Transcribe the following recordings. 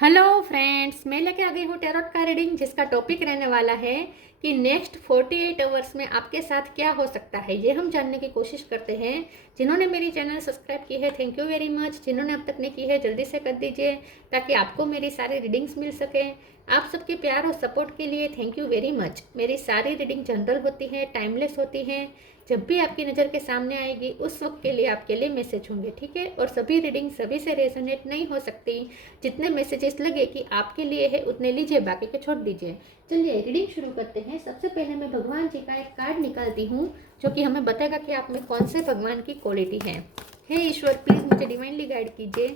Hello friends, मैं लेके आ गई हूँ टैरोट का रीडिंग, जिसका टॉपिक रहने वाला है कि नेक्स्ट 48 आवर्स में आपके साथ क्या हो सकता है। ये हम जानने की कोशिश करते हैं। जिन्होंने मेरी चैनल सब्सक्राइब की है, थैंक यू वेरी मच। जिन्होंने अब तक नहीं की है, जल्दी से कर दीजिए ताकि आपको मेरी सारी रीडिंग्स मिल सके। आप सबके प्यार और सपोर्ट के लिए थैंक यू वेरी मच। मेरी सारी रीडिंग जनरल होती है, टाइमलेस होती हैं। जब भी आपकी नज़र के सामने आएगी उस वक्त के लिए आपके लिए मैसेज होंगे, ठीक है। और सभी रीडिंग सभी से रेजोनेट नहीं हो सकती। जितने मैसेजेस लगे कि आपके लिए है उतने लीजिए, बाकी के छोड़ दीजिए। चलिए रीडिंग शुरू करते हैं। सबसे पहले मैं भगवान जी का एक कार्ड निकालती हूँ जो कि हमें बताएगा कि आप में कौन से भगवान की क्वालिटी है। हे ईश्वर, प्लीज़ मुझे डिवाइनली गाइड कीजिए।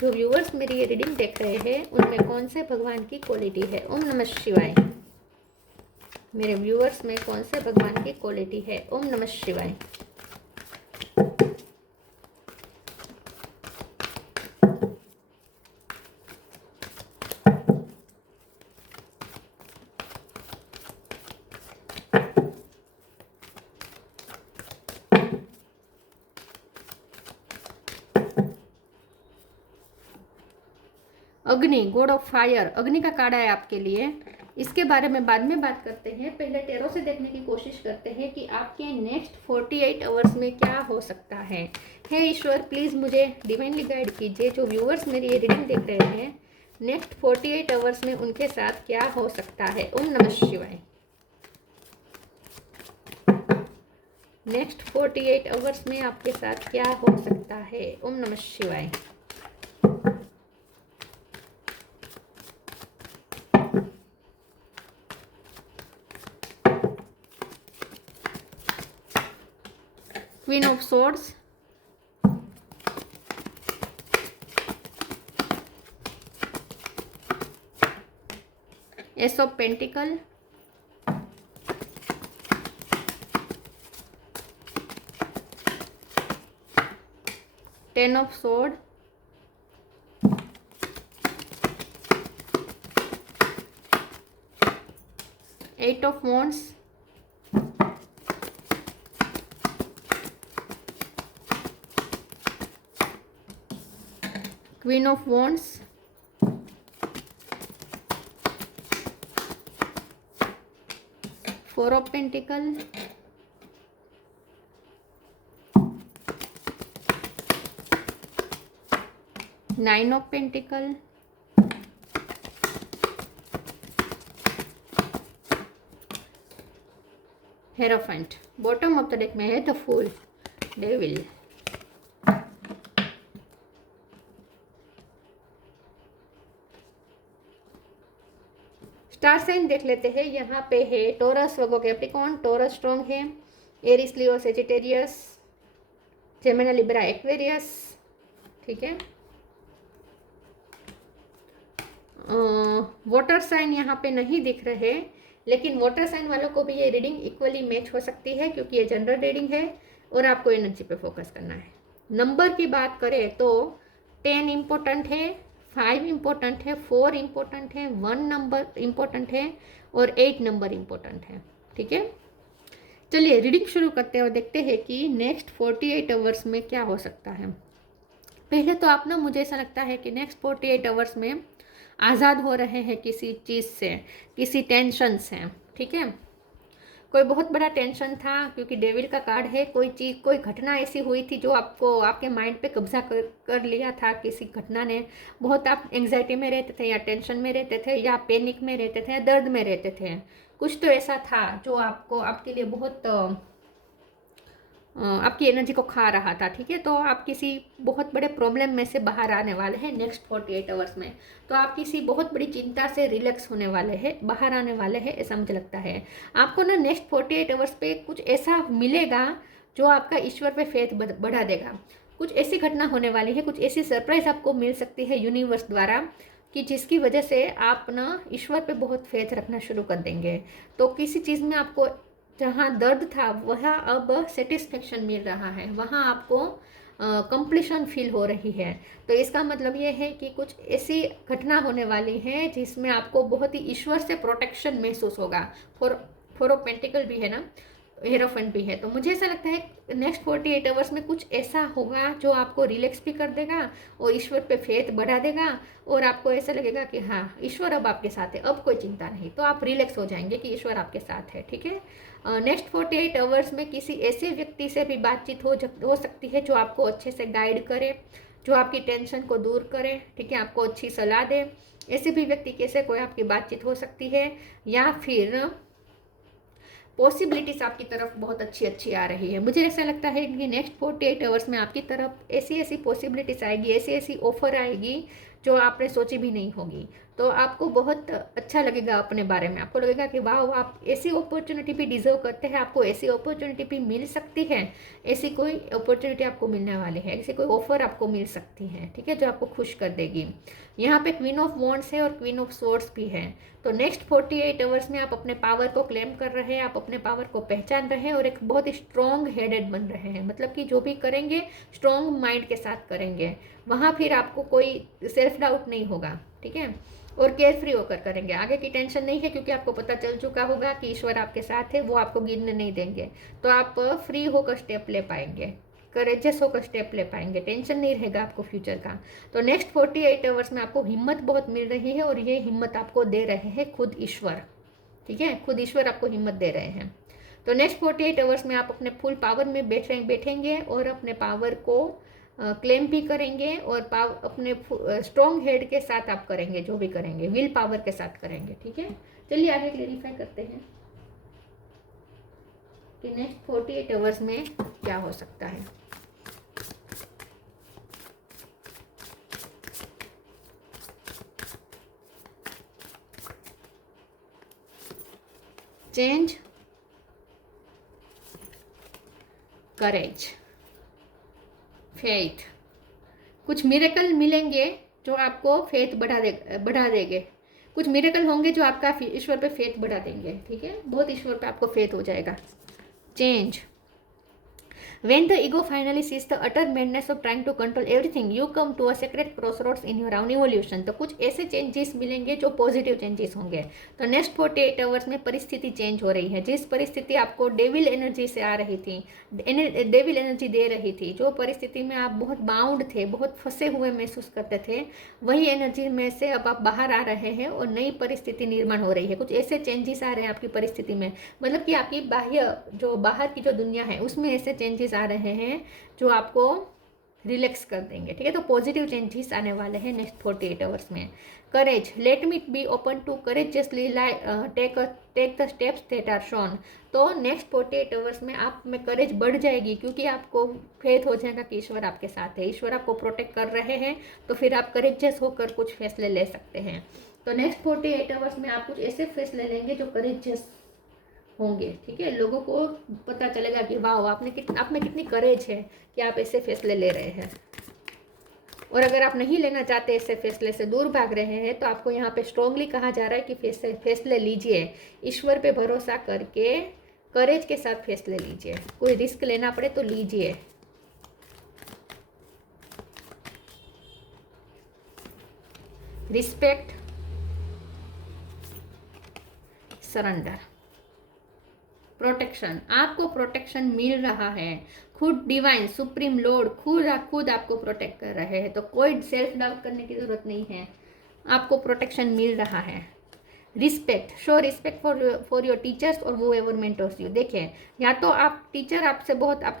जो व्यूअर्स मेरी ये रीडिंग देख रहे हैं उनमें कौन से भगवान की क्वालिटी है। ओम नमः शिवाय। मेरे व्यूअर्स में कौन से भगवान की क्वालिटी है। ओम नमः शिवाय। अग्नि, गॉड ऑफ फायर, अग्नि का कार्ड है आपके लिए। इसके बारे में बाद में बात करते हैं। पहले टेरो से देखने की कोशिश करते हैं कि आपके नेक्स्ट 48 आवर्स में क्या हो सकता है। हे ईश्वर, प्लीज़ मुझे डिवाइनली गाइड कीजिए। जो व्यूअर्स मेरी ये रीडिंग देख रहे हैं, नेक्स्ट 48 आवर्स में उनके साथ क्या हो सकता है। ओम नमः शिवाय। नेक्स्ट 48 आवर्स में आपके साथ क्या हो सकता है। ओम नमः शिवाय। Queen of swords, ace of pentacle, ten of sword, eight of wands, queen of wands, four of pentacle, nine of pentacle, hierophant. Bottom of the deck में है the fool, devil. Star sign देख लेते हैं। यहाँ पे है Taurus, Virgo, Capricorn. Taurus strong है, Aries, Leo, Sagittarius, Gemini, Libra, Aquarius, ठीक है। वाटर साइन यहाँ पे नहीं दिख रहे, लेकिन वाटर साइन वालों को भी ये रीडिंग इक्वली मैच हो सकती है क्योंकि ये जनरल रीडिंग है और आपको एनर्जी पे फोकस करना है। नंबर की बात करें तो 10 इम्पोर्टेंट है, 5 इम्पोर्टेंट है, 4 इम्पोर्टेंट है, 1 नंबर इम्पोर्टेंट है और 8 नंबर इम्पोर्टेंट है, ठीक है। चलिए रीडिंग शुरू करते हैं और देखते हैं कि नेक्स्ट 48 आवर्स में क्या हो सकता है। पहले तो आप ना, मुझे ऐसा लगता है कि नेक्स्ट 48 आवर्स में आज़ाद हो रहे हैं किसी चीज़ से, किसी टेंशन से, ठीक है। कोई बहुत बड़ा टेंशन था क्योंकि डेविल का कार्ड है। कोई चीज़, कोई घटना ऐसी हुई थी जो आपको, आपके माइंड पे कब्जा कर लिया था। किसी घटना ने, बहुत आप एंग्जाइटी में रहते थे या टेंशन में रहते थे या पैनिक में रहते थे या दर्द में रहते थे। कुछ तो ऐसा था जो आपको, आपके लिए बहुत आपकी एनर्जी को खा रहा था, ठीक है। तो आप किसी बहुत बड़े प्रॉब्लम में से बाहर आने वाले हैं नेक्स्ट 48 आवर्स में। तो आप किसी बहुत बड़ी चिंता से रिलैक्स होने वाले हैं, बाहर आने वाले हैं, ऐसा मुझे लगता है। आपको ना नेक्स्ट 48 आवर्स पे कुछ ऐसा मिलेगा जो आपका ईश्वर पे फेथ बढ़ा देगा। कुछ ऐसी घटना होने वाली है, कुछ ऐसी सरप्राइज आपको मिल सकती है यूनिवर्स द्वारा कि जिसकी वजह से आप ना ईश्वर पे बहुत फेथ रखना शुरू कर देंगे। तो किसी चीज़ में आपको, जहाँ दर्द था वहाँ अब सेटिस्फेक्शन मिल रहा है, वहाँ आपको कंप्लीशन फील हो रही है। तो इसका मतलब ये है कि कुछ ऐसी घटना होने वाली है जिसमें आपको बहुत ही ईश्वर से प्रोटेक्शन महसूस होगा। फोर ऑफ पेंटिकल भी है ना, हेरोफेंट भी है। तो मुझे ऐसा लगता है नेक्स्ट 48 आवर्स में कुछ ऐसा होगा जो आपको रिलैक्स भी कर देगा और ईश्वर पे फेथ बढ़ा देगा, और आपको ऐसा लगेगा कि हाँ ईश्वर अब आपके साथ है, अब कोई चिंता नहीं। तो आप रिलैक्स हो जाएंगे कि ईश्वर आपके साथ है, ठीक है। नेक्स्ट 48 आवर्स में किसी ऐसे व्यक्ति से भी बातचीत हो सकती है जो आपको अच्छे से गाइड करे, जो आपकी टेंशन को दूर करे, ठीक है, आपको अच्छी सलाह दे। ऐसे भी व्यक्ति कैसे कोई आपकी बातचीत हो सकती है, या फिर पॉसिबिलिटीज आपकी तरफ बहुत अच्छी अच्छी आ रही है। मुझे ऐसा लगता है कि नेक्स्ट 48 आवर्स में आपकी तरफ ऐसी ऐसी पॉसिबिलिटीज आएगी, ऐसी ऐसी ऑफर आएगी जो आपने सोची भी नहीं होगी। तो आपको बहुत अच्छा लगेगा अपने बारे में, आपको लगेगा कि वाह आप ऐसी अपॉर्चुनिटी भी डिजर्व करते हैं, आपको ऐसी अपॉर्चुनिटी भी मिल सकती है, ऐसी कोई अपॉर्चुनिटी आपको मिलने वाली है, ऐसी कोई ऑफर आपको मिल सकती है, ठीक है, जो आपको खुश कर देगी। यहाँ पे क्वीन ऑफ वॉन्ड्स है और क्वीन ऑफ सोर्ड्स भी है। तो नेक्स्ट 48 आवर्स में आप अपने पावर को क्लेम कर रहे हैं, आप अपने पावर को पहचान रहे हैं और एक बहुत स्ट्रॉन्ग हेडेड बन रहे हैं। मतलब कि जो भी करेंगे स्ट्रॉन्ग माइंड के साथ करेंगे, वहाँ फिर आपको कोई सेल्फ डाउट नहीं होगा, ठीक है, और केयर फ्री होकर करेंगे। आगे की टेंशन नहीं है क्योंकि आपको पता चल चुका होगा कि ईश्वर आपके साथ है, वो आपको गिरने नहीं देंगे। तो आप फ्री होकर स्टेप ले पाएंगे, करेजियस होकर स्टेप ले पाएंगे, टेंशन नहीं रहेगा आपको फ्यूचर का। तो नेक्स्ट 48 आवर्स में आपको हिम्मत बहुत मिल रही है और ये हिम्मत आपको दे रहे हैं खुद ईश्वर, ठीक है, खुद ईश्वर आपको हिम्मत दे रहे हैं। तो नेक्स्ट 48 आवर्स में आप अपने फुल पावर में बैठेंगे और अपने पावर को क्लेम भी करेंगे और अपने स्ट्रॉन्ग हेड के साथ आप करेंगे, जो भी करेंगे विल पावर के साथ करेंगे, ठीक है। चलिए आगे क्लेरिफाई करते हैं कि नेक्स्ट 48 आवर्स में क्या हो सकता है। चेंज, करेज, फेथ, कुछ मिरेकल मिलेंगे जो आपको फेथ बढ़ा देंगे। कुछ मिरेकल होंगे जो आपका ईश्वर पे फेथ बढ़ा देंगे, ठीक है, बहुत ईश्वर पे आपको फेथ हो जाएगा। Change, when the ego finally sees the utter madness of trying to control everything, you come to a sacred crossroads in your own evolution। तो कुछ ऐसे चेंजेस मिलेंगे जो पॉजिटिव चेंजेस होंगे। तो नेक्स्ट 48 आवर्स में परिस्थिति चेंज हो रही है। जिस परिस्थिति आपको डेविल एनर्जी से आ रही थी, डेविल एनर्जी दे रही थी, जो परिस्थिति में आप बहुत बाउंड थे, बहुत फंसे हुए महसूस करते थे, वही एनर्जी में से अब आप बाहर आ रहे हैं और नई परिस्थिति निर्माण हो रही है। कुछ ऐसे चेंजेस आ रहे हैं आपकी परिस्थिति में, मतलब कि आपकी बाहर की जो दुनिया है उसमें ऐसे चेंजेस आ रहे हैं जो आपको रिलैक्स कर देंगे, ठीक है। तो पॉजिटिव चेंजेस आने वाले हैं नेक्स्ट 48 आवर्स में। Courage, let me be open to courageously take the steps that are shown. तो नेक्स्ट 48 आवर्स में आप में करेज बढ़ जाएगी क्योंकि आपको फेथ हो जाएगा कि ईश्वर आपके साथ है, ईश्वर आपको प्रोटेक्ट कर रहे हैं। तो फिर आप करेजियस होकर कुछ फैसले ले सकते हैं। तो नेक्स्ट 48 आवर्स में आप कुछ ऐसे फैसले लेंगे जो करेजियस होंगे, ठीक है। लोगों को पता चलेगा कि वाह आप में कितनी करेज है कि आप ऐसे फैसले ले रहे हैं। और अगर आप नहीं लेना चाहते, ऐसे फैसले से दूर भाग रहे हैं, तो आपको यहाँ पे स्ट्रांगली कहा जा रहा है कि फैसले लीजिए, ईश्वर पे भरोसा करके करेज के साथ फैसले लीजिए। कोई रिस्क लेना पड़े तो लीजिए। रिस्पेक्ट, सरेंडर, प्रोटेक्शन, आपको प्रोटेक्शन मिल रहा है। खुद डिवाइन सुप्रीम लॉर्ड खुद आपको प्रोटेक्ट कर रहे हैं। तो कोई सेल्फ डाउट करने की जरूरत नहीं है, आपको प्रोटेक्शन मिल रहा है। Respect, show respect for your teachers और वो एवर मेंटर्स यू। देखें, या तो आपके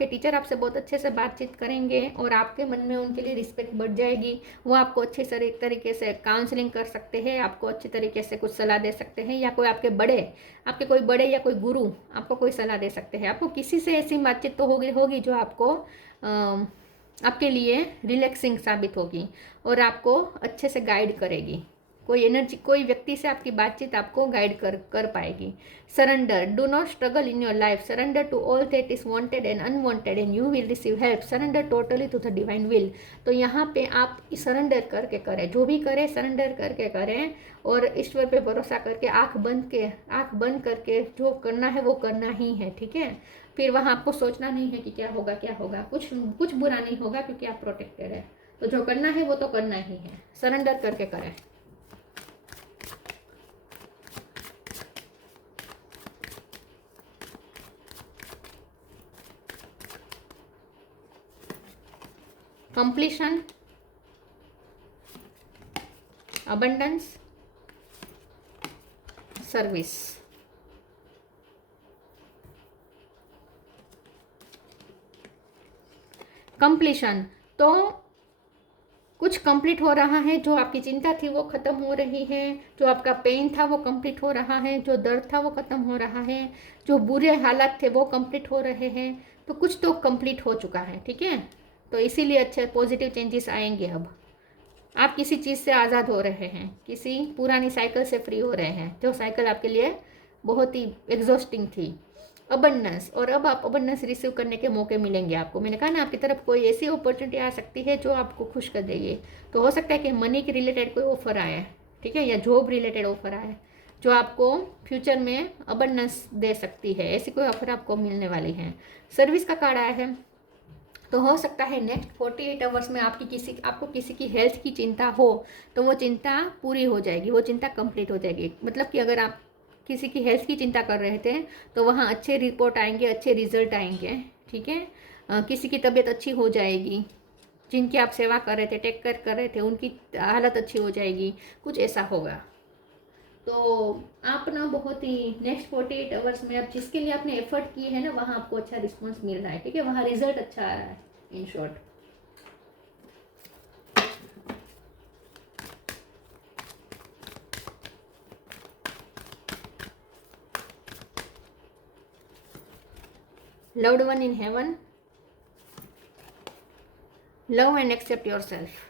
टीचर आपसे बहुत अच्छे से बातचीत करेंगे और आपके मन में उनके लिए रिस्पेक्ट बढ़ जाएगी। वो आपको अच्छे तरीके से काउंसलिंग कर सकते हैं, आपको अच्छे तरीके से कुछ सलाह दे सकते हैं, या आपके कोई बड़े या कोई गुरु आपको कोई सलाह दे सकते हैं। आपको किसी से ऐसी बातचीत तो होगी जो आपको आपके लिए रिलैक्सिंग साबित होगी और आपको अच्छे से गाइड करेगी। कोई व्यक्ति से आपकी बातचीत आपको गाइड कर पाएगी। Surrender, do not struggle in your life, surrender to all that is wanted and unwanted and you will receive help, surrender totally to the divine will. तो यहाँ पे आप सरेंडर करके करें, जो भी करें सरेंडर करके करें और ईश्वर पे भरोसा करके आंख बंद करके जो करना है वो करना ही है, ठीक है। फिर वहाँ आपको सोचना नहीं है कि क्या होगा, कुछ बुरा नहीं होगा क्योंकि आप प्रोटेक्टेड है। तो जो करना है वो तो करना ही है, सरेंडर करके करें। Completion, abundance, service. कंप्लीशन तो कुछ कंप्लीट हो रहा है, जो आपकी चिंता थी वो ख़त्म हो रही है, जो आपका पेन था वो कंप्लीट हो रहा है, जो दर्द था वो ख़त्म हो रहा है, जो बुरे हालात थे वो कंप्लीट हो रहे हैं। तो कुछ तो कंप्लीट हो चुका है, ठीक है। तो इसीलिए अच्छे पॉजिटिव चेंजेस आएंगे। अब आप किसी चीज़ से आज़ाद हो रहे हैं, किसी पुरानी साइकिल से फ्री हो रहे हैं, जो साइकिल आपके लिए बहुत ही एग्जॉस्टिंग थी। अबंडेंस, और अब आप अबंडेंस रिसीव करने के मौके मिलेंगे आपको। मैंने कहा ना, आपकी तरफ कोई ऐसी अपॉर्चुनिटी आ सकती है जो आपको खुश कर देगी। तो हो सकता है कि मनी के रिलेटेड कोई ऑफर आए, ठीक है, या जॉब रिलेटेड ऑफर आए जो आपको फ्यूचर में अबंडेंस दे सकती है। ऐसी कोई ऑफर आपको मिलने वाली है। सर्विस का कार्ड आया है, तो हो सकता है नेक्स्ट 48 आवर्स में आपको किसी की हेल्थ की चिंता हो तो वो चिंता पूरी हो जाएगी, वो चिंता कंप्लीट हो जाएगी। मतलब कि अगर आप किसी की हेल्थ की चिंता कर रहे थे तो वहाँ अच्छे रिपोर्ट आएंगे, अच्छे रिजल्ट आएंगे, ठीक है। किसी की तबीयत अच्छी हो जाएगी, जिनकी आप सेवा कर रहे थे, टेक केयर कर रहे थे, उनकी हालत अच्छी हो जाएगी, कुछ ऐसा होगा। तो आप ना बहुत ही नेक्स्ट 48 आवर्स में अब जिसके लिए आपने एफर्ट किए हैं ना, वहाँ आपको अच्छा रिस्पॉन्स मिल रहा है, ठीक है, वहाँ रिजल्ट अच्छा आ रहा है in short. Loved one in heaven, love and accept yourself.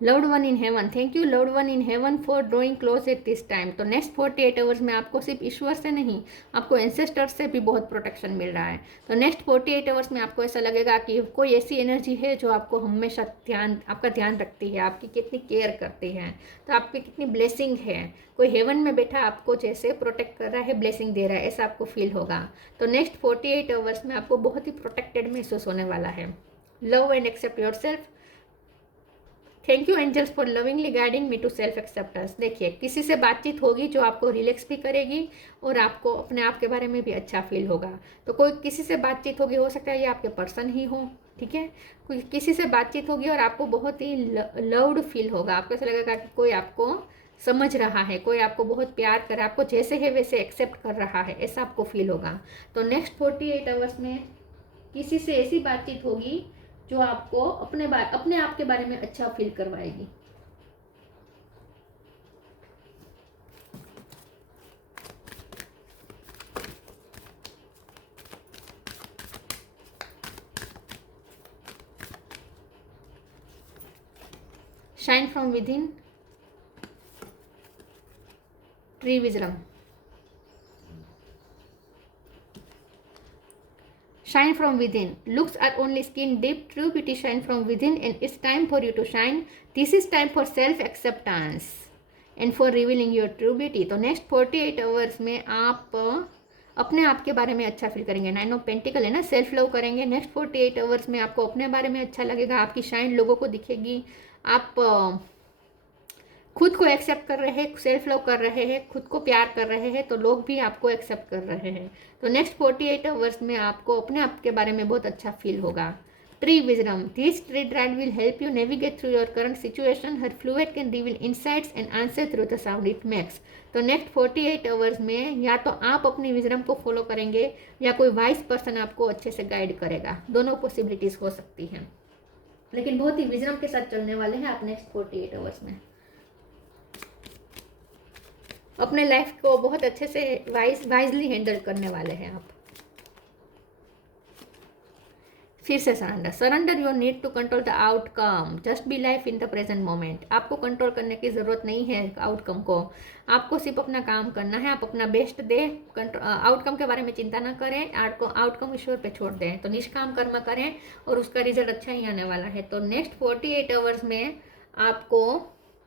Loved one in heaven, thank you loved one in heaven for drawing close at this time. तो नेक्स्ट 48 आवर्स में आपको सिर्फ ईश्वर से नहीं, आपको एंसेस्टर्स से भी बहुत प्रोटेक्शन मिल रहा है। तो नेक्स्ट 48 आवर्स में आपको ऐसा लगेगा कि कोई ऐसी एनर्जी है जो आपको हमेशा आपका ध्यान रखती है, आपकी कितनी केयर करती है, तो आपकी कितनी ब्लेसिंग है। कोई हेवन में बैठा आपको जैसे प्रोटेक्ट कर रहा है, ब्लेसिंग दे रहा है, ऐसा आपको फील होगा। तो नेक्स्ट 48 आवर्स में आपको बहुत ही प्रोटेक्टेड महसूस होने वाला है। Love and accept yourself. Thank you angels for lovingly guiding me to self acceptance. देखिए, किसी से बातचीत होगी जो आपको रिलैक्स भी करेगी और आपको अपने आप के बारे में भी अच्छा फील होगा। तो कोई किसी से बातचीत होगी, हो सकता है ये आपके पर्सन ही हो, ठीक है। कोई किसी से बातचीत होगी और आपको बहुत ही लव्ड फील होगा। आपको ऐसा लगेगा कि कोई आपको समझ रहा है, कोई आपको बहुत प्यार कर रहा है, आपको जैसे है वैसे एक्सेप्ट कर रहा है, ऐसा आपको फील होगा। तो नेक्स्ट 48 आवर्स में किसी से ऐसी बातचीत होगी जो आपको अपने आप के बारे में अच्छा फील करवाएगी। Shine from with in, tree wisdom. Shine from within. Looks are only skin deep. True beauty shine from within, and it's time for you to shine. This is time for self acceptance and for revealing your true beauty. तो next 48 hours में आप अपने आप के बारे में अच्छा feel करेंगे। 9 ऑफ पेंटिकल है ना, सेल्फ लव करेंगे। नेक्स्ट 48 आवर्स में आपको अपने बारे में अच्छा लगेगा, आपकी शाइन लोगों को दिखेगी। आप खुद को एक्सेप्ट कर रहे हैं, सेल्फ लव कर रहे हैं, खुद को प्यार कर रहे हैं, तो लोग भी आपको एक्सेप्ट कर रहे हैं। तो नेक्स्ट 48 आवर्स में आपको अपने आप के बारे में बहुत अच्छा फील होगा। Tree wisdom, this tree drive will help you navigate through your current situation. Her fluid can reveal insights and answer through the sound it makes. तो नेक्स्ट 48 आवर्स में या तो आप अपनी विजडम को फॉलो करेंगे या कोई वाइज पर्सन आपको अच्छे से गाइड करेगा। दोनों पॉसिबिलिटीज़ हो सकती हैं, लेकिन बहुत ही विजडम के साथ चलने वाले हैं आप नेक्स्ट 48 आवर्स में। अपने लाइफ को बहुत अच्छे से वाइजली हैंडल करने वाले हैं आप। फिर से surrender your need to control the outcome, just be life in the present moment. आपको कंट्रोल करने की ज़रूरत नहीं है आउटकम को, आपको सिर्फ अपना काम करना है। आप अपना बेस्ट दें, आउटकम के बारे में चिंता ना करें, आउटकम ईश्वर पे छोड़ दें। तो निष्काम कर्म करें और उसका रिजल्ट अच्छा ही आने वाला है। तो नेक्स्ट 48 आवर्स में आपको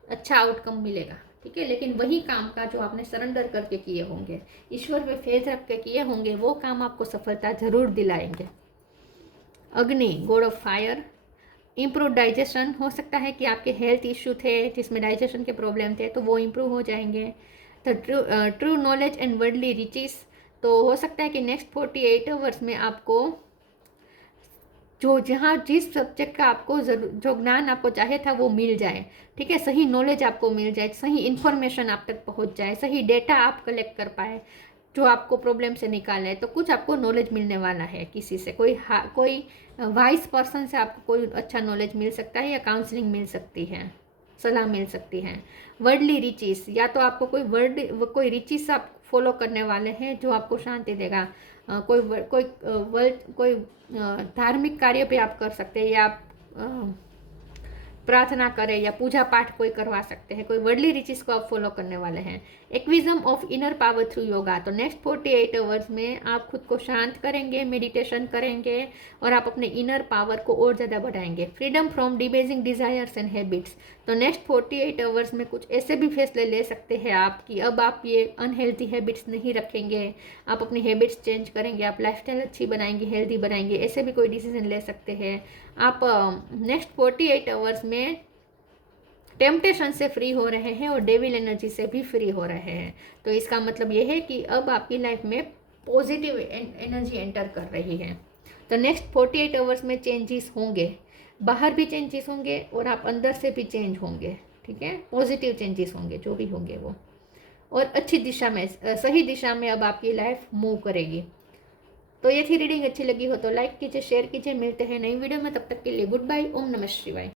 अच्छा आउटकम मिलेगा, ठीक है। लेकिन वही काम का जो आपने सरेंडर करके किए होंगे, ईश्वर पे फेथ रख के किए होंगे, वो काम आपको सफलता जरूर दिलाएंगे। अग्नि, God of fire. Improve digestion, हो सकता है कि आपके हेल्थ इश्यू थे जिसमें डाइजेशन के प्रॉब्लम थे, तो वो इम्प्रूव हो जाएंगे। The true knowledge and worldly riches. तो हो सकता है कि नेक्स्ट 48 आवर्स में आपको जो जहाँ जिस सब्जेक्ट का आपको जो ज्ञान आपको चाहिए था वो मिल जाए, ठीक है, सही नॉलेज आपको मिल जाए, सही इन्फॉर्मेशन आप तक पहुँच जाए, सही डेटा आप कलेक्ट कर पाए जो आपको प्रॉब्लम से निकाले। तो कुछ आपको नॉलेज मिलने वाला है किसी से, कोई वाइस पर्सन से आपको कोई अच्छा नॉलेज मिल सकता है या काउंसलिंग मिल सकती है, सलाह मिल सकती है। वर्ल्डली रिचेस, या तो आपको कोई रिचेस आप फॉलो करने वाले हैं जो आपको शांति देगा। कोई धार्मिक कार्य भी आप कर सकते हैं, या आप प्रार्थना करें या पूजा पाठ कोई करवा सकते हैं। कोई वर्ल्डली रिचेस को आप फॉलो करने वाले हैं। Acquisition of inner power through yoga, तो नेक्स्ट 48 आवर्स में आप खुद को शांत करेंगे, मेडिटेशन करेंगे और आप अपने इनर पावर को और ज़्यादा बढ़ाएंगे। Freedom from debasing desires and habits, तो नेक्स्ट 48 आवर्स में कुछ ऐसे भी फैसले ले सकते हैं आप कि अब आप ये अनहेल्दी हैबिट्स नहीं रखेंगे, आप अपनी हैबिट्स चेंज करेंगे, आप लाइफस्टाइल अच्छी बनाएंगे, हेल्दी बनाएंगे, ऐसे भी कोई डिसीजन ले सकते हैं आप। नेक्स्ट 48 आवर्स में टेम्पटेशन से फ्री हो रहे हैं और डेविल एनर्जी से भी फ्री हो रहे हैं। तो इसका मतलब ये है कि अब आपकी लाइफ में पॉजिटिव एनर्जी एंटर कर रही है। तो नेक्स्ट 48 आवर्स में चेंजेस होंगे, बाहर भी चेंजेस होंगे और आप अंदर से भी चेंज होंगे, ठीक है, पॉजिटिव चेंजेस होंगे जो भी होंगे वो, और अच्छी दिशा में, सही दिशा में अब आपकी लाइफ मूव करेगी। तो ये थी रीडिंग, अच्छी लगी हो तो लाइक कीजिए, शेयर कीजिए। मिलते हैं नई वीडियो में, तब तक के लिए गुड बाय। ओम नमः शिवाय।